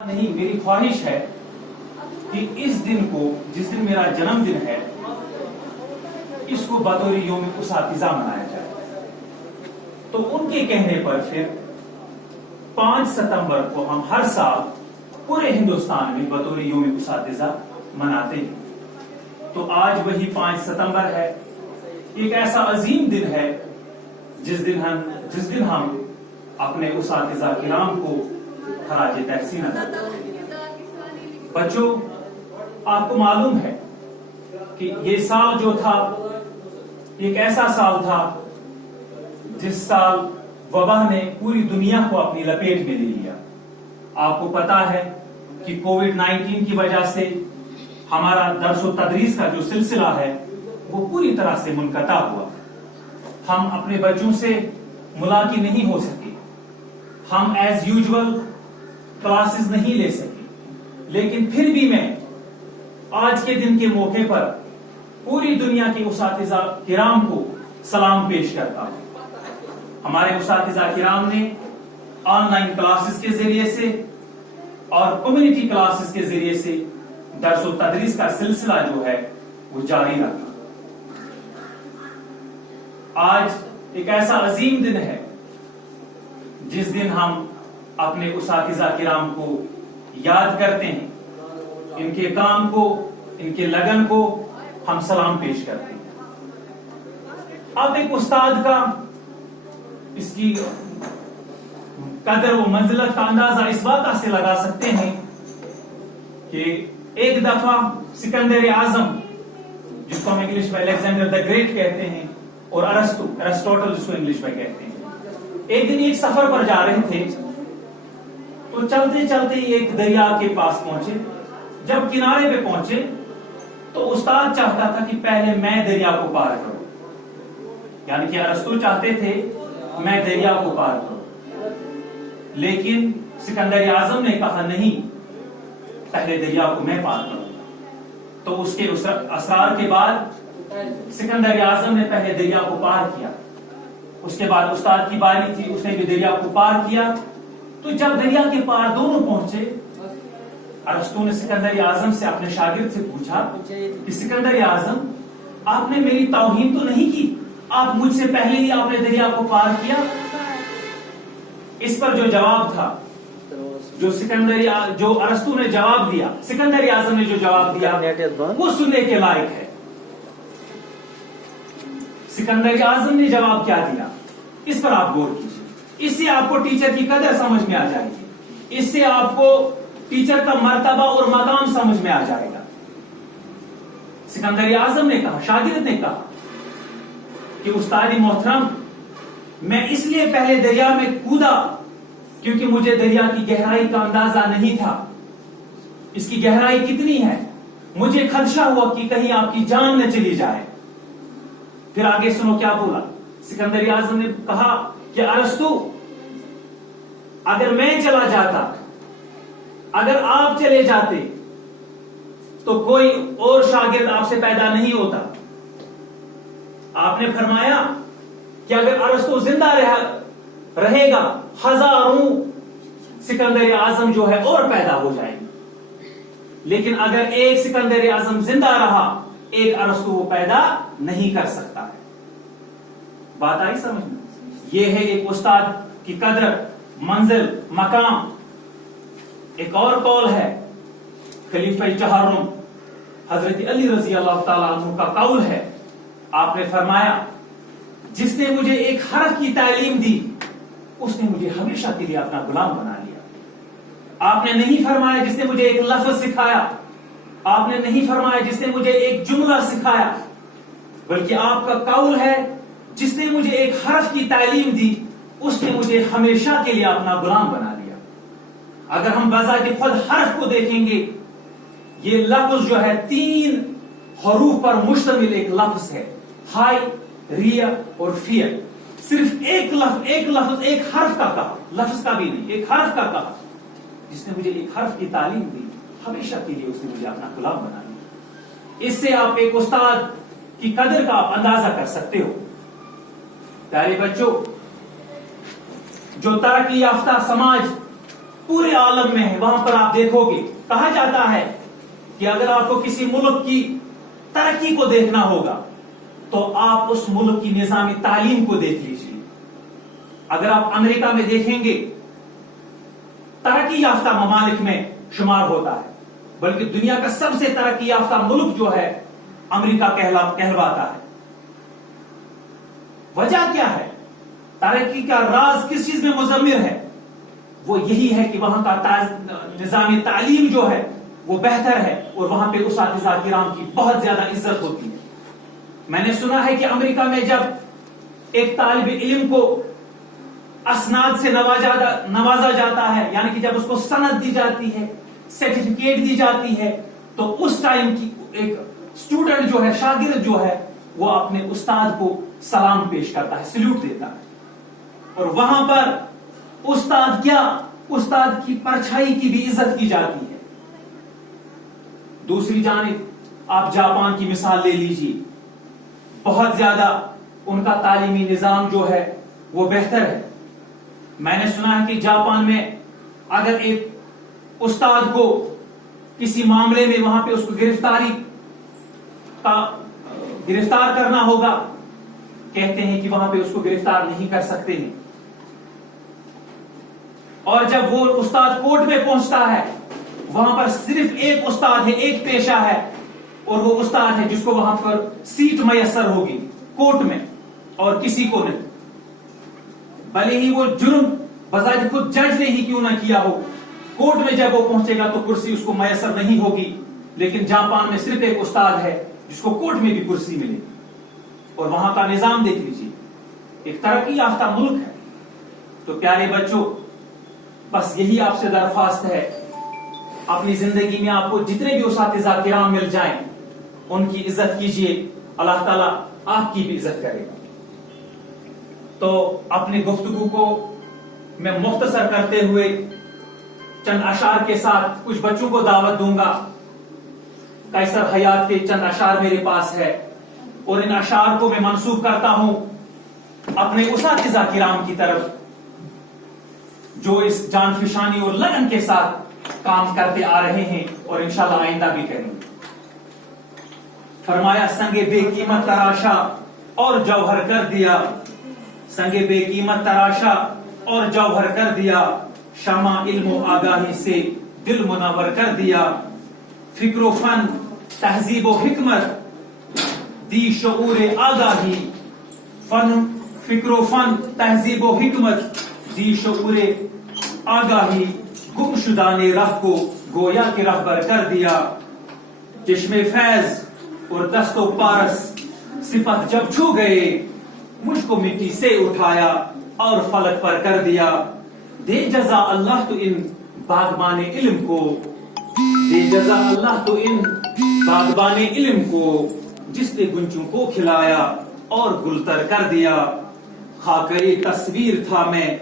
نہیں، میری خواہش ہے کہ اس دن کو، جس دن میرا جنم دن ہے، اس کو بطور یوم اساتذہ منایا جائے۔ تو ان کے کہنے پر پھر 5 ستمبر کو ہم ہر سال پورے ہندوستان میں بطور یوم اساتذہ مناتے ہیں۔ تو آج وہی 5 ستمبر ہے، ایک ایسا عظیم دن ہے جس دن ہم اپنے اساتذہ کرام کو خراج تحسین ادا کرتے ہیں۔ بچوں، آپ کو معلوم ہے کہ یہ سال جو تھا ایک ایسا سال تھا جس سال وبا نے پوری دنیا کو اپنی لپیٹ میں لے لیا۔ آپ کو پتا ہے کہ کووڈ-19 کی وجہ سے ہمارا درس و تدریس کا جو سلسلہ ہے وہ پوری طرح سے منقطع ہوا۔ ہم اپنے بچوں سے ملاقات نہیں ہو سکے، ہم ایز یوزول کلاسز نہیں لے سکے، لیکن پھر بھی میں آج کے دن کے موقع پر پوری دنیا کے اساتذہ کرام کو سلام پیش کرتا ہوں۔ ہمارے اساتذہ کرام نے آن لائن کلاسز کے ذریعے سے اور کمیونٹی کلاسز کے ذریعے سے درس و تدریس کا سلسلہ جو ہے وہ جاری رکھا۔ آج ایک ایسا عظیم دن ہے جس دن ہم اپنے اساتذہ کرام کو یاد کرتے ہیں، ان کے کام کو، ان کے لگن کو ہم سلام پیش کرتے ہیں۔ اب ایک استاد کا اس کی قدر و منزلت کا اندازہ اس بات سے لگا سکتے ہیں کہ ایک دفعہ سکندر اعظم، جس کو ہم انگلش میں الیگزینڈر دی گریٹ کہتے ہیں، اور ارسطوٹل جس کو انگلش میں کہتے ہیں، ایک دن ایک سفر پر جا رہے تھے تو چلتے چلتے ایک دریا کے پاس پہنچے۔ جب کنارے پہ پہنچے تو استاد چاہتا تھا کہ پہلے میں دریا کو پار کروں، یعنی کہ ارسطو چاہتے تھے میں دریا کو پار کروں، لیکن سکندر اعظم نے کہا نہیں، پہلے دریا کو میں پار کروں۔ تو اس کے اصرار کے بعد سکندر اعظم نے پہلے دریا کو پار کیا، اس کے بعد استاد کی باری تھی، اس نے بھی دریا کو پار کیا۔ تو جب دریا کے پار دونوں پہنچے، ارسطو نے سکندر اعظم سے، اپنے شاگرد سے پوچھا کہ سکندر اعظم، آپ نے میری توہین تو نہیں کی؟ آپ مجھ سے پہلے ہی آپ نے دریا کو پار کیا۔ اس پر جو جواب تھا، جو ارسطو نے جواب دیا، سکندر اعظم نے جو جواب دیا وہ سننے کے لائق ہے۔ سکندر اعظم نے جواب کیا دیا، اس پر آپ غور کیجیے۔ اس سے آپ کو ٹیچر کی قدر سمجھ میں آ جائے گی، اس سے آپ کو ٹیچر کا مرتبہ اور مقام سمجھ میں آ جائے گا۔ سکندر اعظم نے کہا، شاگرد نے کہا کہ استاد محترم، میں اس لیے پہلے دریا میں کودا کیونکہ مجھے دریا کی گہرائی کا اندازہ نہیں تھا، اس کی گہرائی کتنی ہے، مجھے خدشہ ہوا کہ کہیں آپ کی جان نہ چلی جائے۔ پھر آگے سنو کیا بولا۔ سکندر اعظم نے کہا کہ ارسطو، اگر میں چلا جاتا، اگر آپ چلے جاتے تو کوئی اور شاگرد آپ سے پیدا نہیں ہوتا۔ آپ نے فرمایا کہ اگر ارسطو زندہ رہے گا، ہزاروں سکندر اعظم جو ہے اور پیدا ہو جائیں گے، لیکن اگر ایک سکندر اعظم زندہ رہا، ایک ارسطو وہ پیدا نہیں کر سکتا ہے۔ بات آئی سمجھ میں؟ یہ ہے ایک استاد کی قدر، منزل، مقام۔ ایک اور قول ہے خلیفہ چہارم حضرت علی رضی اللہ تعالیٰ عنہ کا قول ہے، آپ نے فرمایا جس نے مجھے ایک حرف کی تعلیم دی اس نے مجھے ہمیشہ کے لیے اپنا غلام بنا لیا۔ آپ نے نہیں فرمایا جس نے مجھے ایک لفظ سکھایا، آپ نے نہیں فرمایا جس نے مجھے ایک جملہ سکھایا، بلکہ آپ کا قول ہے جس نے مجھے ایک حرف کی تعلیم دی اس نے مجھے ہمیشہ کے لیے اپنا غلام بنا لیا۔ اگر ہم بذات خود حرف کو دیکھیں گے، یہ لفظ جو ہے 3 حروف پر مشتمل ایک لفظ ہے، ہائی، ریا اور فیل۔ صرف ایک لفظ ایک حرف کا کہا، لفظ کا بھی نہیں، ایک حرف کا کہا، جس نے مجھے ایک حرف کی تعلیم دی ہمیشہ کے لیے اس نے مجھے اپنا غلام بنا لیا۔ اس سے آپ ایک استاد کی قدر کا آپ اندازہ کر سکتے ہو۔ پیارے بچوں، جو ترقی یافتہ سماج پورے عالم میں ہے. وہاں پر آپ دیکھو گے کہا جاتا ہے کہ اگر آپ کو کسی ملک کی ترقی کو دیکھنا ہوگا تو آپ اس ملک کی نظام تعلیم کو دیکھ لیجیے. اگر آپ امریکہ میں دیکھیں گے ترقی یافتہ ممالک میں شمار ہوتا ہے, بلکہ دنیا کا سب سے ترقی یافتہ ملک جو ہے امریکہ کہلواتا ہے. وجہ کیا ہے؟ ترقی کا راز کس چیز میں مضمر ہے؟ وہ یہی ہے کہ وہاں کا نظام تعلیم جو ہے وہ بہتر ہے اور وہاں پہ اساتذہ کرام کی بہت زیادہ عزت ہوتی ہے. میں نے سنا ہے کہ امریکہ میں جب ایک طالب علم کو اسناد سے نوازا جاتا ہے, یعنی کہ جب اس کو سند دی جاتی ہے, سرٹیفکیٹ دی جاتی ہے, تو اس ٹائم کی ایک اسٹوڈنٹ جو ہے, شاگرد جو ہے, وہ اپنے استاد کو سلام پیش کرتا ہے, سلیوٹ دیتا ہے. اور وہاں پر استاد کی پرچھائی کی بھی عزت کی جاتی ہے. دوسری جانب آپ جاپان کی مثال لے لیجیے, بہت زیادہ ان کا تعلیمی نظام جو ہے وہ بہتر ہے. میں نے سنا ہے کہ جاپان میں اگر ایک استاد کو کسی معاملے میں وہاں پہ اس کو گرفتار کرنا ہوگا, کہتے ہیں کہ وہاں پہ اس کو گرفتار نہیں کر سکتے ہیں. اور جب وہ استاد کورٹ میں پہنچتا ہے, وہاں پر صرف ایک استاد ہے, ایک پیشہ ہے, اور وہ استاد ہے جس کو وہاں پر سیٹ میسر ہوگی کورٹ میں, اور کسی کو نہیں. بھلے ہی وہ جرم بذات خود جج نے ہی کیوں نہ کیا ہو, کورٹ میں جب وہ پہنچے گا تو کرسی اس کو میسر نہیں ہوگی. لیکن جاپان میں صرف ایک استاد ہے جس کو کورٹ میں بھی کرسی ملے گی. اور وہاں کا نظام دیکھ لیجیے, ایک ترقی یافتہ ملک ہے. تو پیارے بچوں, بس یہی آپ سے درخواست ہے, اپنی زندگی میں آپ کو جتنے بھی اساتذہ کرام مل جائیں ان کی عزت کیجیے, اللہ تعالیٰ آپ کی بھی عزت کرے گا. تو اپنی گفتگو کو میں مختصر کرتے ہوئے چند اشعار کے ساتھ کچھ بچوں کو دعوت دوں گا. قیصر حیات کے چند اشعار میرے پاس ہے, اور ان اشعار کو میں منسوب کرتا ہوں اپنے اساتذہ کرام کی طرف جو اس جان فشانی اور لگن کے ساتھ کام کرتے آ رہے ہیں اور انشاءاللہ آئندہ بھی کریں گے. فرمایا سنگ بے قیمت تراشا اور جوہر کر دیا, سنگ بے قیمت تراشا اور جوہر کر دیا, شمع علم و آگاہی سے دل منور کر دیا. فکر و فن تہذیب و حکمت دی شعور آگاہی, فکر و فن تہذیب و حکمت دی شعور آگاہی, گمشدان راہ کو گویا کی رہبر کر دیا. چشم فیض اور دست و پارس صفت جب چھو گئے, مجھ کو مٹی سے اٹھایا اور فلک پر کر دیا. دے جزا اللہ تو ان باغبان علم کو, دے جزا اللہ تو ان باغبان علم کو, جس نے گنجوں کو کھلایا اور گلتر کر دیا. خاکے تصویر تھا میں